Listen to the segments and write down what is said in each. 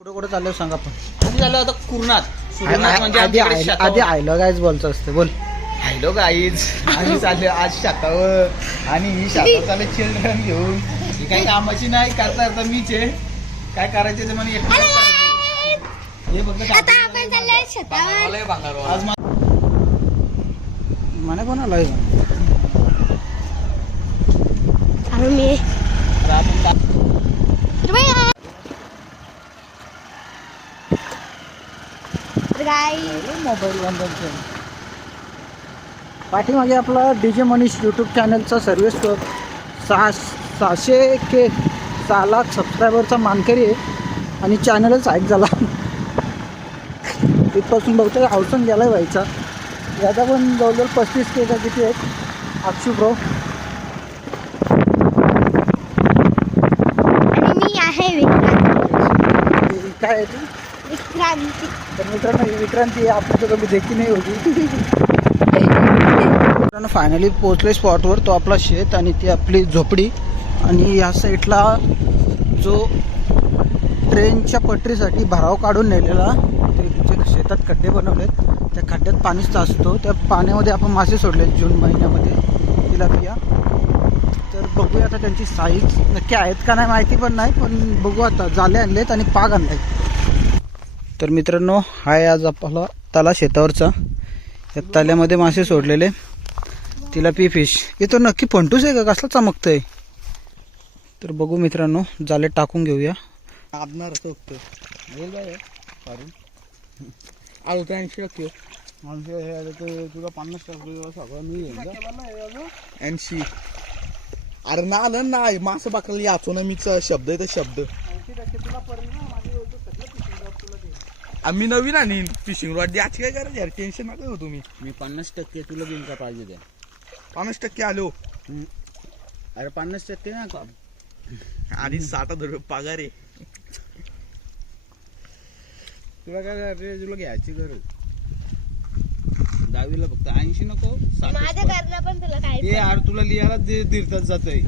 कुठं कुठं चाललं सांगा पण. आम्ही झालो आता? कुर्णात सुरनाथ म्हणजे आधी आमच्याकडे आय- शेतावर. आधी आयलं गायच बोलचं असते बोल. Hello guys. आम्ही चालले आज शातावर आणि ही शातावर चालले चिल्ड्रन घेऊन. ही काही कामाची नाही करता करता मीच आहे. काय करायचे ते मला एकटं करायचं. हे फक्त आता आपण चाललोय शेतावर. आज मा- म्हणे कोणाला हे? आणि मी तर आपण का- तर बाई, मोबाईल. पाठीमागे आपला डी जे मनीष यूट्यूब चॅनलचा सर्व्हिस सहा सहाशे के सहा लाख सबस्क्रायबरचा मानकरी आहे. आणि चॅनलच हॅक झाला. तिथपासून बहुतेक अवसन गेलाय व्हायचा. याचा पण जवळजवळ पस्तीस के का किती आहेत अक्षू ब्रो आहे काय आहे ती? विक्रांती. तर मित्रांनो ही विक्रांती तर देखी नाही होती. मित्रांनो फायनली पोहोचले स्पॉटवर तो आपला शेत आणि ती आपली झोपडी. आणि या साईडला जो ट्रेनच्या पटरीसाठी भराव काढून नेलेला ते शेतात खड्डे बनवलेत त्या खड्ड्यात पाणी साचतो त्या पाण्यामध्ये आपण मासे सोडले जून महिन्यामध्ये. तिलापिया तर बघूया आता त्यांची साईज नक्की आहेत का नाही माहिती पण नाही पण बघू आता. जाले आणलेत आणि पाग आणलाय तर मित्रांनो हाय आज आपला तला शेतावरचा. या तल्यामध्ये मासे सोडलेले. तिला पी फिश. हे तो नक्की फंटूस आहे का? कसला चमकतंय? तर बघू मित्रांनो जाले टाकून घेऊया. आलो तर ऐंशी टक्के. तुला पन्नास टक्के सगळं मी ऐंशी. अरे ना आलं नाही मासं बाकला याचो ना मीच शब्द आहे तर शब्द. आम्ही नवीन आणि फिशिंग रॉड याची काय करायची यार टेन्शन नका घेऊ तुम्ही. मी पन्नास टक्के तुला देईन का पाहिजे द्या पन्नास टक्के आलो. अरे पन्नास टक्के ना का? आणि साठ हजार रुपये पगार आहे. तुला काय रे तुला घ्यायची गरज. दहावीला फक्त ऐंशी नको साठ माझं करणं पण तुला काय ते यार तुला लिहायला दीड तास जात एक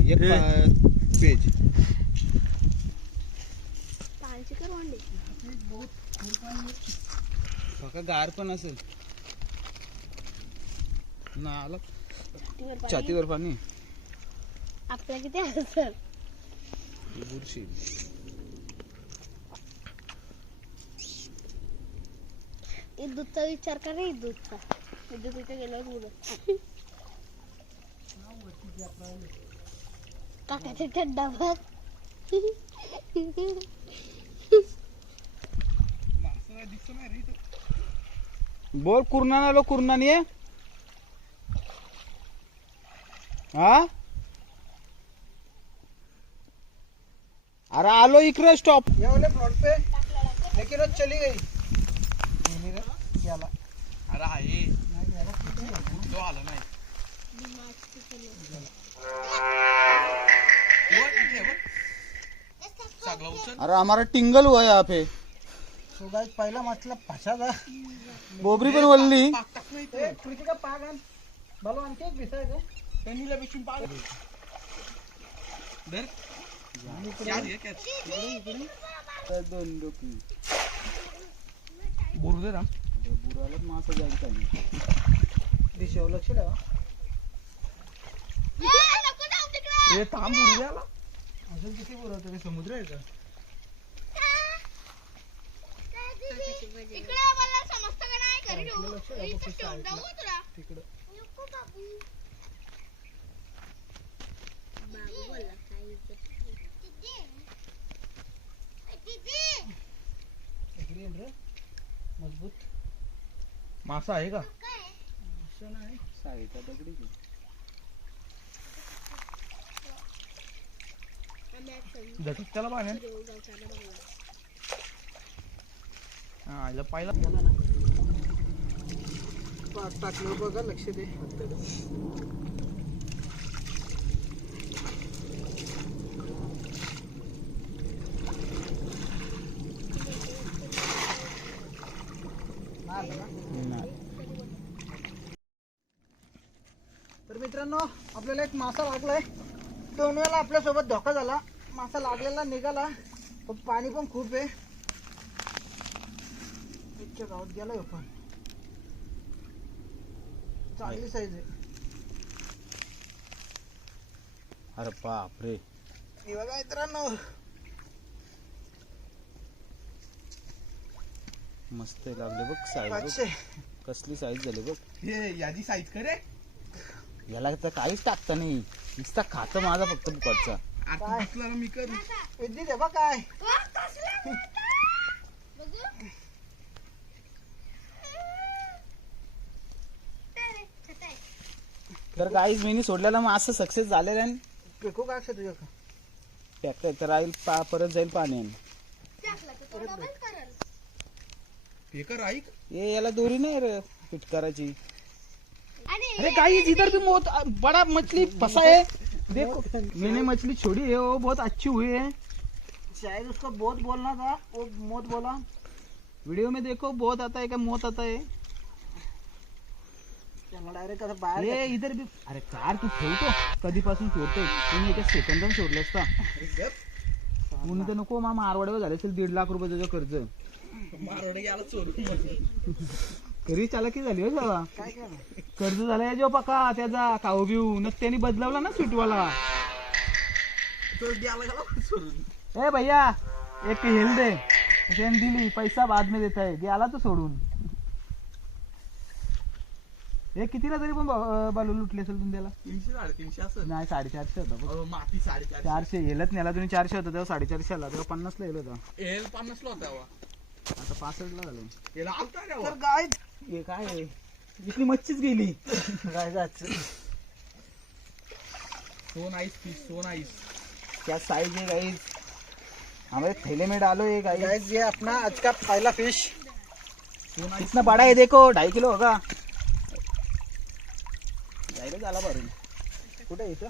पेज पाचशे कर वंडे. फक्त गार पण असेल. ना आलं. छातीवर पाणी. आपल्या किती असं बुरशी. दूधचा विचार कर रे दूधचा. दूध तिथे गेल्यावर बोलत काकाच्या भात बोल कुर्णा आलो कुर्णानी. ये हा? अरे आलो इकडे स्टॉप ये वाले फ्रंट पे. लेकिन वो चली गई? याला. अरे आहे? तो आला नाही. अरे हमारा टिंगल हुआ यहाँ पे. तो गाइस पहिला था बोबरी पण तुझी का पाग आण. भलो आणखी एक दिसायचं पेशून पाड धर दिया दोन डोकी दे राम बुराला मासा जायला चालली दिशेवर लक्ष ठेवा. हे थांब बोलू दे आला अजून किती बुरवतो समुद्र आहे का? इकडे मला समजतं का नाही? घरी ठेवू. लक्ष द्या, इथं फक्त ठेवून साईडला. टाकू तुला. तिकडं. नको बाबू. बाबू बोलला काय एकरी येईन रे. मजबूत. मासा आहे का? नाही. साईडला दगडी. झटक त्याला पाण्यात हा याला पाहिला. पाच टाकलं बघा लक्ष दे. तर मित्रांनो आपल्याला एक मासा लागलाय. दोन वेळेला आपल्यासोबत धोका झाला. मासा लागलेला निघाला. पण पाणी पण खूप आहे. आमच्या गावात गेलोय आपण चांगली साईज आहे. अरे बापरे. हे बघा मित्रांनो. मस्त लागले बघ साईज पाचशे. कसली साईज झाली बघ. हे याची साईज करे याला तर काहीच टाकता नाही. नुसता खात माझा फक्त बुकाचा काय? मी करू. विद्युत आहे बघ काय. बघू छोटा आहे तर काहीच मी सोडलेला मग असं सक्सेस झालेलं आहे. पेकू काय असं तुझ्या ट्रॅक्टर तर राहील पा परत जाईल पाण्याने टाकला तर तो डबल करल हे कर ऐक. ये याला दोरी नाही रे फिट करायची. अरे गाइस इधर भी बहुत बड़ा मछली फंसा है देखो मैंने मछली छोड़ी है वो बहुत अच्छी हुई है. शायद उसको बहुत बोलना था वो मौत बोला। वीडियो में देखो बहुत आता है क्या मौत आता है? त्याला डायरेक्ट असं बाहेर ये इधर भी. अरे कार तू ठेवतो कधीपासून सोडतोय तुम्ही एका सेकंदात सोडलं असता. म्हणून तर नको मा मारवाड्यावर झाले असेल दीड लाख रुपये त्याचं कर्ज. मारवडे याला चोरून चालकी झाली हो काय कर्ज झालाय जो पका त्याचा काऊ बिऊ. न त्यांनी बदलावला ना स्वीटवाला तो गेला गेला चोरून. ए भैया एक हेल दे त्याने दिली. पैसा बाद में देता है गेला तो सोडून. हे कितीला तरी पण बा- बालू लुटले असेल तुम्ही त्याला? तीनशे साडेतीनशे असं. नाही साडेचारशे होता बघ. अहो, माती साडेचार चारशे येलच नेला तुम्ही चारशे होता तेव्हा साडेचारशे आला तेव्हा पन्नासला येल होता. एल पन्नास ला होता अहो. आता पासष्टला झालं. याला आलता रे गाय हे काय आहे? इथली मच्छीच गेली. गाय जायचं? सोन आईस फिश सोन आईस. क्या साइज है गाइस हमारे थैले में डालो ये गाइस गाइस ये अपना आज का पहला फिश सोन आईस कितना बड़ा है देखो ढाई किलो होगा. झाला भरून. कुठे इथं?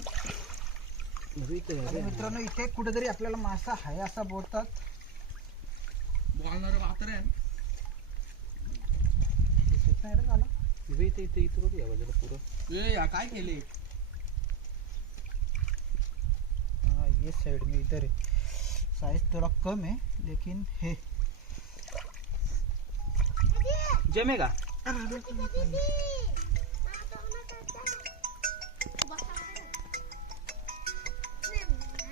आणि मित्रांनो इथे कुठेतरी आपल्याला मासा आहे असा बोलतात. बोलणार मात्र आहे. दिसत नाही रे त्याला. इथे इथे इथे इथे बघ या बाजूला पुरं. ए या काय केले? हाँ ये साइड में इधर है साइज थोड़ा कम है लेकिन है. जमेगा.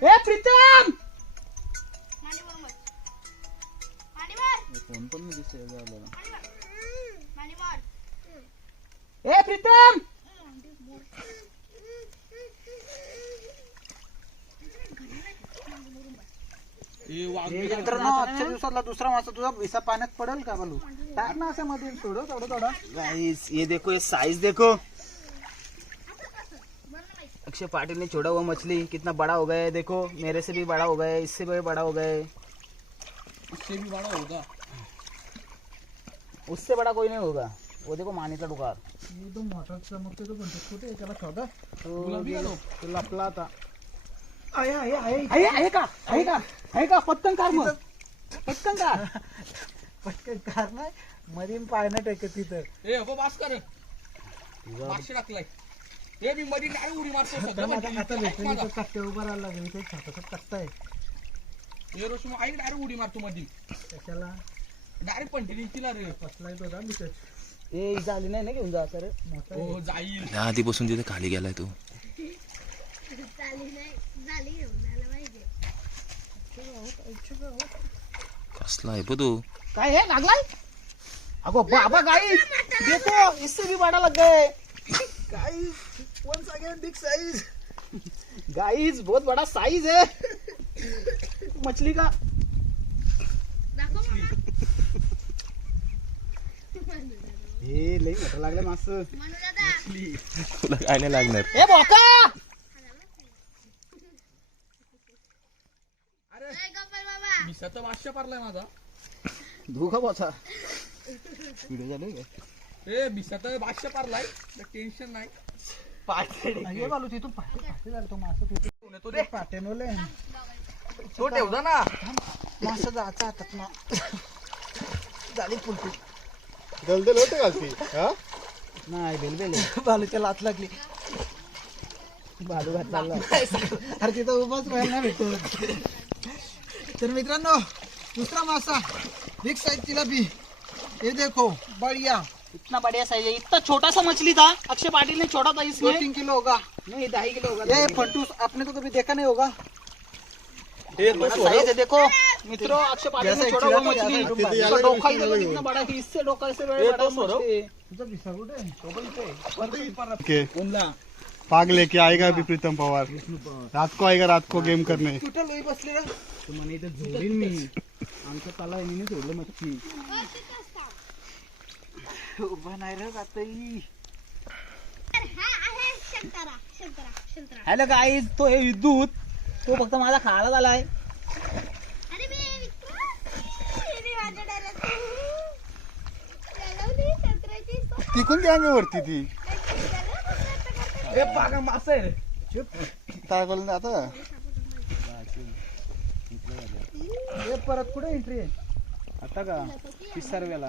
ए प्रीतम! फोन पण नाही दिसतोय आपल्याला ए प्रीतम आजच्या दिवसातला दुसरा मासा तुझा विसा पाण्यात पडेल का बालू? टाक ना असं मध्ये थोडं थोडं. गाइस ये देखो ये साइज देखो. अक्षय पाटिल ने छोड़ा हुआ मछली। कितना बड़ा हो गया है देखो। मेरे से भी बड़ा हो गया है इससे भी बड़ा हो गया है। उससे भी बड़ा होगा। उससे बड़ा कोई नहीं होगा। वो देखो मानीचा डुकार एकदम मोठा चमकते तो त्याला लपला आता आहे आहे आहे आहे आहे का? आहे का? आहे का? पटकन कार मग पटकन कार। पटकन कार नाही मरीन पाण्यात टेकत तिथं ए अगो बास कर। मागशे टाकलाय ए मी मध्ये काय उडी मारतो सगळं म्हणते. आता ऐक भेटेल माझा. इथं कट्टे उभं राहायला लागेल इथे छोटासा कट्टा आहे. ए रोशू ऐक डायरेक्ट उडी मारतो मध्ये त्याच्याला डायरेक्ट पंटिनी तिला रे. फसला येतो ए आली नाही ना घेऊन जा सर मोठा आहे. हो जाईल आधीपासून तिथे खाली गेलाय तो. झाली नाही झाली घेऊन जायला पाहिजे. कसला आहे बघ तो. काय है लागलाय अगो बाबा गाइस देखो इससे भी बड़ा लग गए guys once again big size guys बहुत बड़ा साइज है। मछली का हे लई मोठं लागलं मास. म्हणू दादा तुला काय नाही लागणार. ए बोका! ए, गप्पा बाबा. मिसा तर पाचशे पारलाय माझा. धुका बोचा व्हिडिओ का? ए मिसा तर पाचशे पारलाय टेन्शन नाही हे बालू तिथून पाटे पाटे झालं तो मासा तिथे तो पाटेनोले तो ठेवता ना. मासा जायचा हातात ना. झाली फुलफुल. दलदल होते का ती? नाही आहे. बालूच्या लात लागली. बालू घात चालला अरे तिथं उभाच राहायला नाही भेटत. तर मित्रांनो दुसरा मासा. बिग साईज जिलाबी. ये देखो बढ़िया. इतना बढ़िया साइज़ है। इतना छोटा सा मछली था। अक्षय पाटिल ने छोड़ा था इसमें। तीन किलो होगा। नहीं ढाई किलो होगा। ये फंटूस आपने तो कभी देखा नहीं होगा। साइज़ है देखो। मित्रों अक्षय पाटिल ने छोड़ा हुआ मछली। ही। देखो कितना बड़ा है। इससे डोका से बड़ा मछली है। बोलला पाग लेके आएगा अभी प्रीतम पवार। रात को आएगा रात को गेम करने। कुठं लोई बसली रे तर म्हणे इथं झोडील मी आमच्या तला यांनी सोडलं मच्छी उभा नाही रे हा. हॅलो गाईज तो हे विद्युत. तो फक्त माझा खायला झालाय मी तिकून जागे वरती ती. बागा मासा आहे रे. काय बोलून आता? हे परत कुठे एंट्री आहे? आता का? पिसारव्याला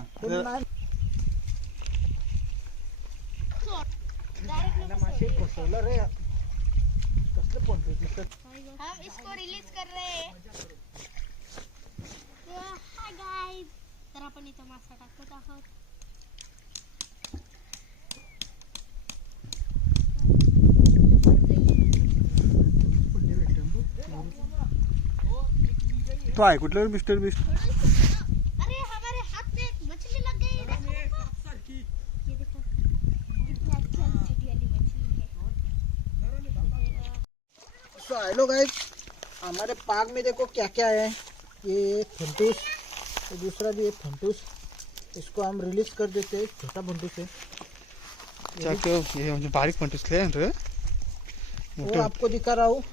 मासे फसवलं रे कसलं कोणतं दिसत हम इसको रिलीज कर रहे हाय गाइस तर आपण इथं मासा टाकत आहोत. तो आहे कुठलं मिस्टर बिस्ट? पाग में देखो क्या क्या है। ये फंटूस ये दूसरा भी एक फंटूस। इसको हम रिलीज़ कर देते हैं छोटा फंटूस है। हे म्हणजे बारीक पण टिसले रे वो आपको दिखा रहा हूँ।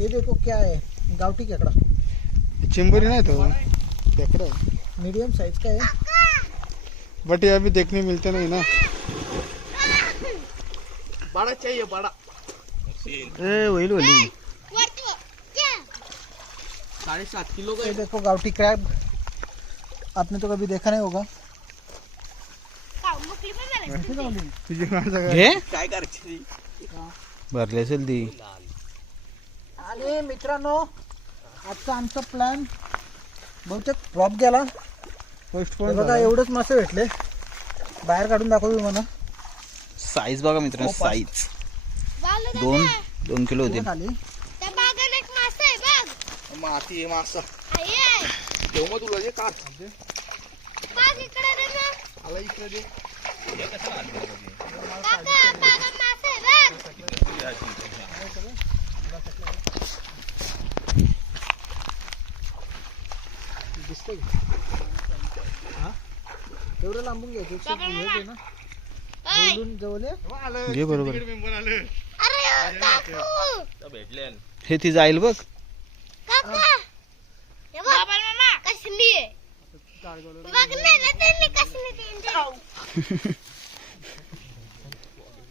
ये देखो क्या है गावठी केकड़ा। चिंबोरी नाही तो खेकडा है। मीडियम साइज़ का है। बट ये अभी देखने मिलते नहीं ना। बड़ा चाहिए बड़ा। ए वही. क्या साढ़े सात किलो का ये देखो गावठी क्रैब। आपने तो कभी देखा नहीं होगा। तुझी माझा घे काय करायची भरली असेल ती आणि मित्रांनो आजचा आमचा प्लॅन बहुतेक फ्लॉप गेला. हे बघा एवढंच मासे भेटले. बाहेर काढून दाखवू तुम्हाला साईज बघा मित्रांनो साईज दोन दोन किलो होते. खाली त्या बागात एक मासा आहे बघ माती आहे मासा. ठेव मग तुला जे ना. आला इकडे दे. काका बागात मासा आहे बघ. दिसतंय हा? एवढं लांबून घ्यायचं हे ना. बोलून जवळ ये. घे बरोबर. अरे काकू. हे ती जाईल बघ.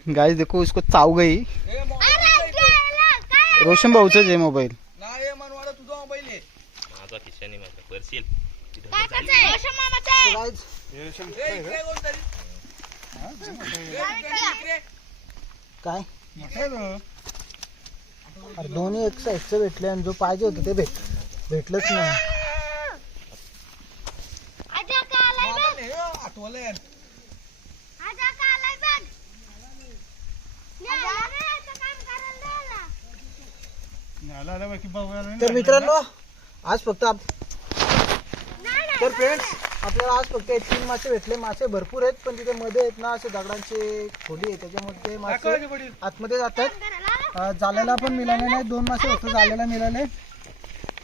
गाइस देखो इसको चाव गई. रोशन भाऊचाच आहे मोबाईल. काय अरे दोन्ही एक साईजचे भेटले आणि जो पाहिजे होतं ते भेट भेटलंच नाही. आजा का आलाय बघ. हे आठवलंय. आजा का आलाय बघ. आजा रे असं काम करायला द्यायला. तर मित्रांनो आज फक्त आप- नाही नाही तर फ्रेंड्स आपल्याला आज फक्त हे तीन मासे भेटले. मासे भरपूर आहेत पण तिथे मध्ये आहेत ना असे दगडांचे खोली आहे त्याच्यामुळे ते मासे आतमध्ये जातात. अं, जालेला पण मिळाले नाही. दोन मासे फक्त जालेला मिळाले.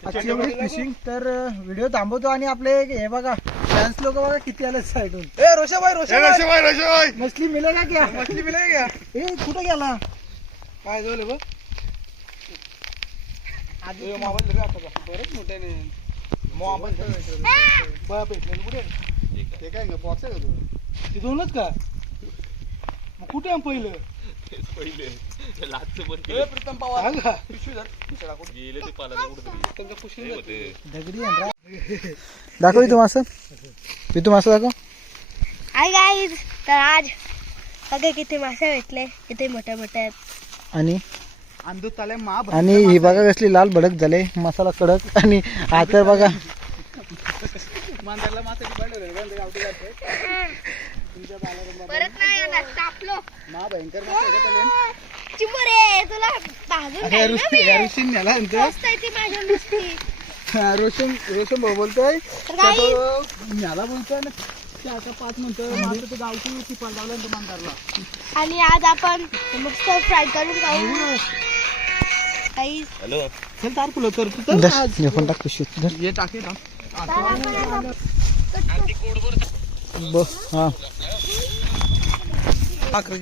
आजची एवढी फिशिंग तर व्हिडिओ थांबवतो आणि आपले हे बघा फॅन्स लोक बघा किती आले साईडून. ए रोशाबाई रोशाबाई मछली मिळेल क्या? मछली मिळेल का ए कुठे गेला? काय झालं बघ? ए, मोबाईल दे रे आता बघ. बरंच मोबाईल दे. बा, भेटलेलं कुठे? ते काय बॉक्स आहे का तुझं ते? दोनच का? मग कुठे आहे पहिलं? ए, प्रीतम पवार. पिशवी धर. पिशवी दाखव. दाखव इथं मासं. इथं मासं दाखव. हाय गाईज तर आज बघा किती मासे भेटले? किती मोठे मोठे आहेत? आणि? अंधू ताले मा आणि ही बघा कसली लाल भडक झाले. मसाला कडक आणि आता बघा. मांजरला मासे पडले होते गावठी जाते तुमच्या बाला परत नाही येणार टापलो मा भयंकर मासे आहे का त्याला? चिमरे तुला भाजून आता या खाईल ना ऋषी मी. या ऋषीने नेला नंतर मस्त आहे ती माझ्या नुसती रोशन रोशन भाऊ बोलतोय. तर काही तो न्याला बोलतोय ना ते आता पाच माझं ते गावठी टिपाल लावलं ना मांजरला. आणि आज आपण मस्त फ्राय करून खाऊ. काही हॅलो. चल तार फुलं तू तर धर. ये टाके ना तर आपण आता ब- हा. अकरा